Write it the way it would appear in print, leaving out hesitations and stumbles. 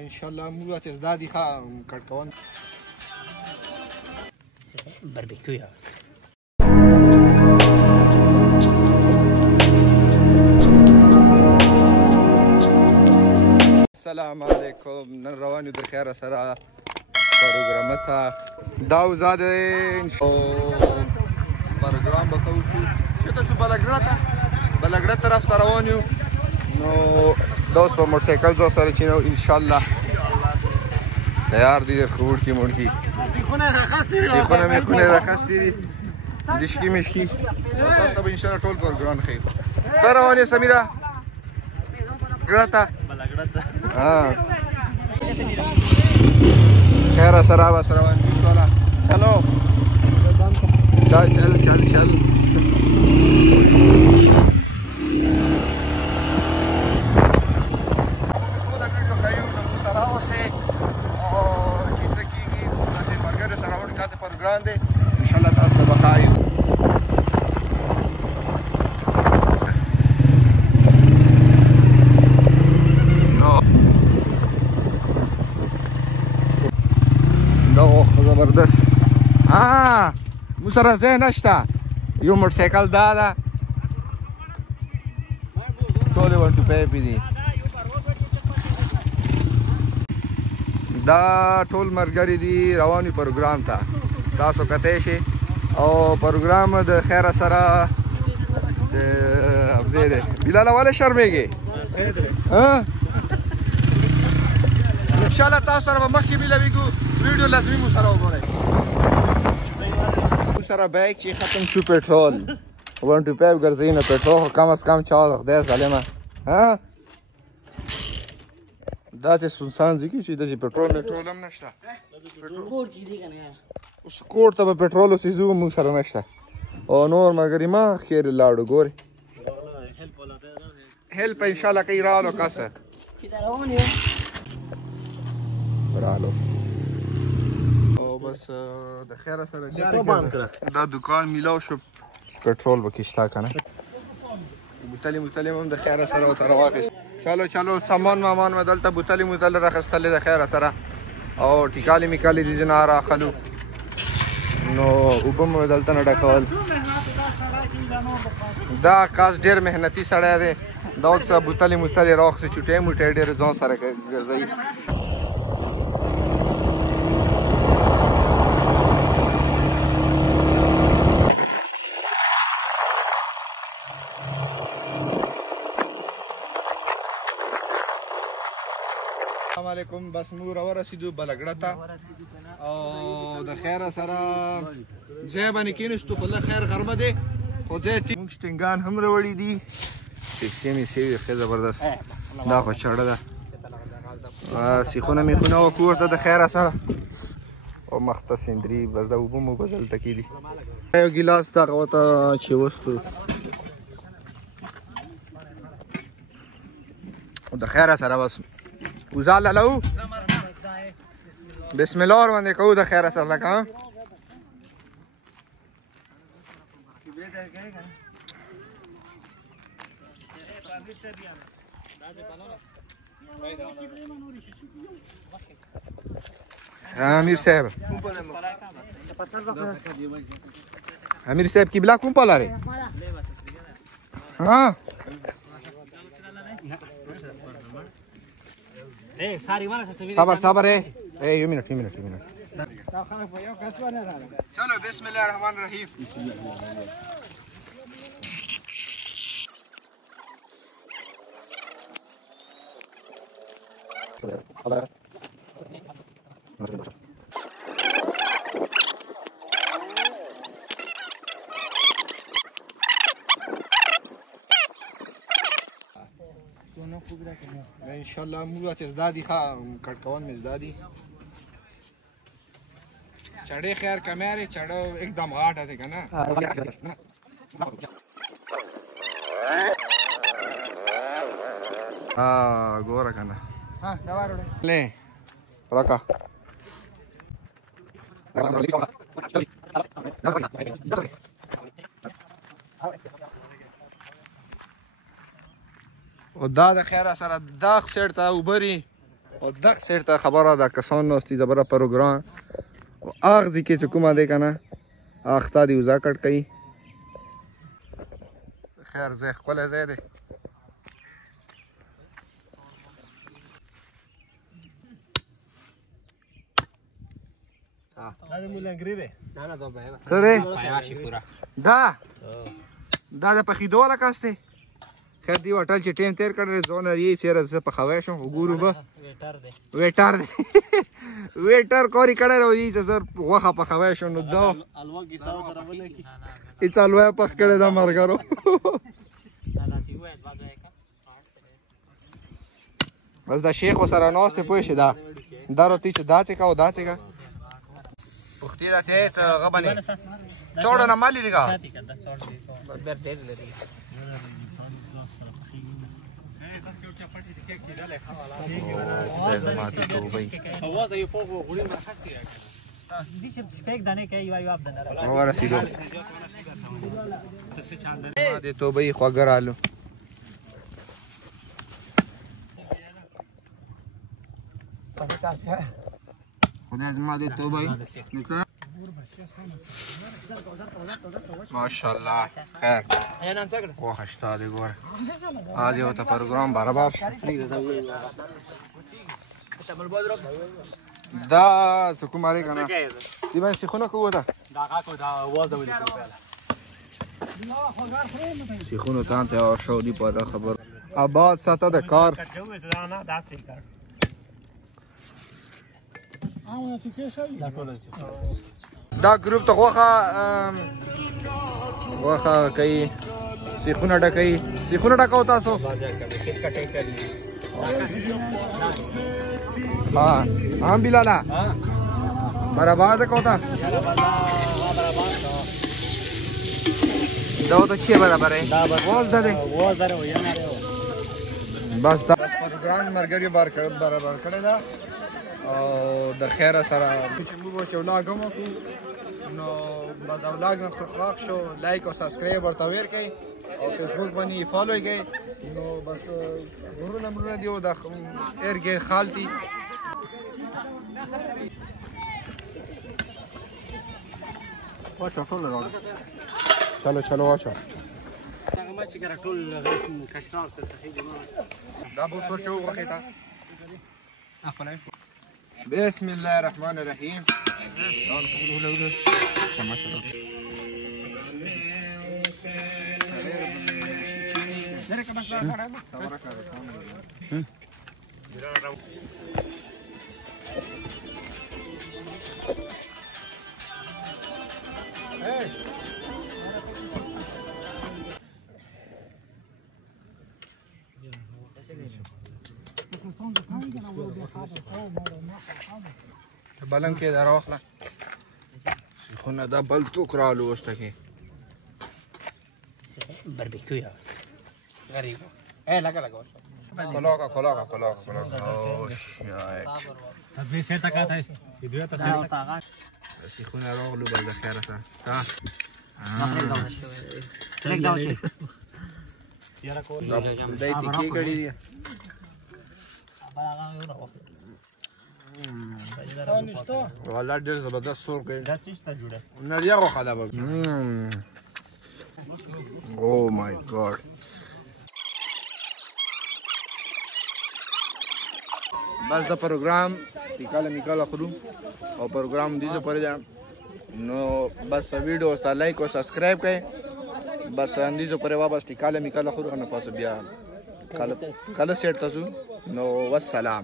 ان شاء الله موږ چې زدا دي ښه کټکون باربیکیو یا السلام علیکم نن روان یو د خیره سره پروګرام ته دا وزاده پروګرام به کوو چې تاسو بلګړه طرف ته روان یو نو دا اوس په موټر سایکل ځو سره چې نو ان شاء الله تیار دي خور کی مونږ شیخونه راخستې دي دشکی مشکی تاسو ته ان شاء الله ټول پروګرام خیر تر روانه سمیرا ګړه ها خیر سره با سره روان دي سوالا چلو چل grande inshallah تاسو ته بخایو نو زبردست مو سره ځای نشته یو موټر سایکل دا ټول ون ټو پی دي دا ټول مرګري دي رواني پروګرام ته تاسو کته شي او پروګرام د خیره سره د ابزیده بلال والا شرمېږي ها ان شاء الله تاسو سره مخکې ملويګو ویډیو لازمي مو سره وګورئ سره بیک چې ختم شو پټرول ون ټو پیپ ګرځي نه پټرول کم از کم 14 خدای سلامه ها دا چې سنسان ځکه چې د پټرول هم نشته کور کې دی کنه یار اوس کور ته به پټرول سيزو موږ سره نشته او نور مګر ما خیر لاړو ګوري هلپ ان شاء الله کوي رالو کاسه چې دا روان یو رالو او بس د خیره سره دا دکان میلاو شو پټرول وکښتا کنه بوتلی هم د خیره سره وتر واخیست چلو سامان مامان مدلته بوتل راخستلې د خیره سره او ټیکالي میکالي دي نه راخلو نو اوبه مو دلته نه ډکول دا کاس ډېر محنتي سړی دی دا اوس بوتلې راخصې چوټې موټې ډېر ځان سره ګرځوي السلام علیکم بس موږ راورسېدو بلګړه ته او د خیره سره ځای باندې کېناستو په لږ خیر غرمه دی خو ځای موږ شټینګان هم راوړي دي سیستم یې سوي ښه زبردست دا خو چړه ده سیخونه میخونه وکړو ورته د خیره سره او مخته سندري بس دا اوبه مو به دلته کې دي یو ګیلاس دغه ورته چې وستو د خیره سره بس وزاله لو بسم الله ورباندې کوو د خیره سره لکه امیر صاحب قبله کوم په لاره ها صبر یو منټ چلو بسم الله الرحمن الرحیم ان شاء الله موږ چې زدا دي ښه کټکون مې زدا دي چړې خیر کماري چړو एकदम غاټه ده کنه ګوره کنه دا وروړه لې راکا او دا د خیره سره داغ سیټ ته وبري او دغ سیټ ته خبره ده کسان ناستي زبره پروګرام او هغه ځای کې چې کومه دی که نه هغه خطا دې وضع کټ کوي خیر ځای ښکلی ځای دی څه دی دا د پخېدو والا کس دی خیر دی هوټل چې ټایم تېر کړی ځان یې چېرې زه پخوی شم وګورو به ویټر دی ویټر کاري کړی راځي چې زه غوښه پخوی شم نو دا هېڅ حلوا یې پخ کړی دا ملګرو بس دا شیخ ورسره ناست دی پوه شې دا راته چې داسې که او داسې که پختې داسې څه هغه باندې چوړه نه مالي لږه ورسېدو د توبې خواږه رالو خدای زما دې توبې ماشاءالله خیر غوښه شته دی ګوره आज یو ته پروګرام برابر دا څه کوماري که نه دې باندې سیخونه کوو ته سیخونو ته تیار شو دي په خبر آباد ساته د کار دا ګروپ ته غوښه کوي سیخونه ډکوي سیخونه ډکوو تاسو हाँ बिलाला बराबर है कौन था दो तो अच्छी है बराबर है वॉज दे बस प्रोग्राम मरगरी बराबर करेगा और द खैर सारा कुछ वो चौला गमो को नो बदौलाग में खुराक शो लाइक और सब्सक्राइब और तवेर के और फेसबुक बनी फॉलो गए नो बस गुरु नंबर दियो द एर के खालती चलो चलो वाचो بسم الله الرحمن الرحيم بلن کې دا راوخله خونه دا بل توک رالو اوس ته کې بربیکیو یا غریب لگا coloca تدبیر سیر تکا تھا ویڈیو تا si خونه راغلو بل د خیره سره تا چلیک داو چی یاره کو دای ټکی کړی دی والله ډېر زبردست سور کوي دا چیز ته جوړه نریا غوښه ده به او مای ګاډ بس دا پروګرام نکاله خورو او پروګرام دې څه پرې ده نو بس ویډیو ته لایک او سبسکرایب کړئ بس اندې څه پرې واپس نکاله خورو نه پاسو بیا کله سیټ تاسو نو والسلام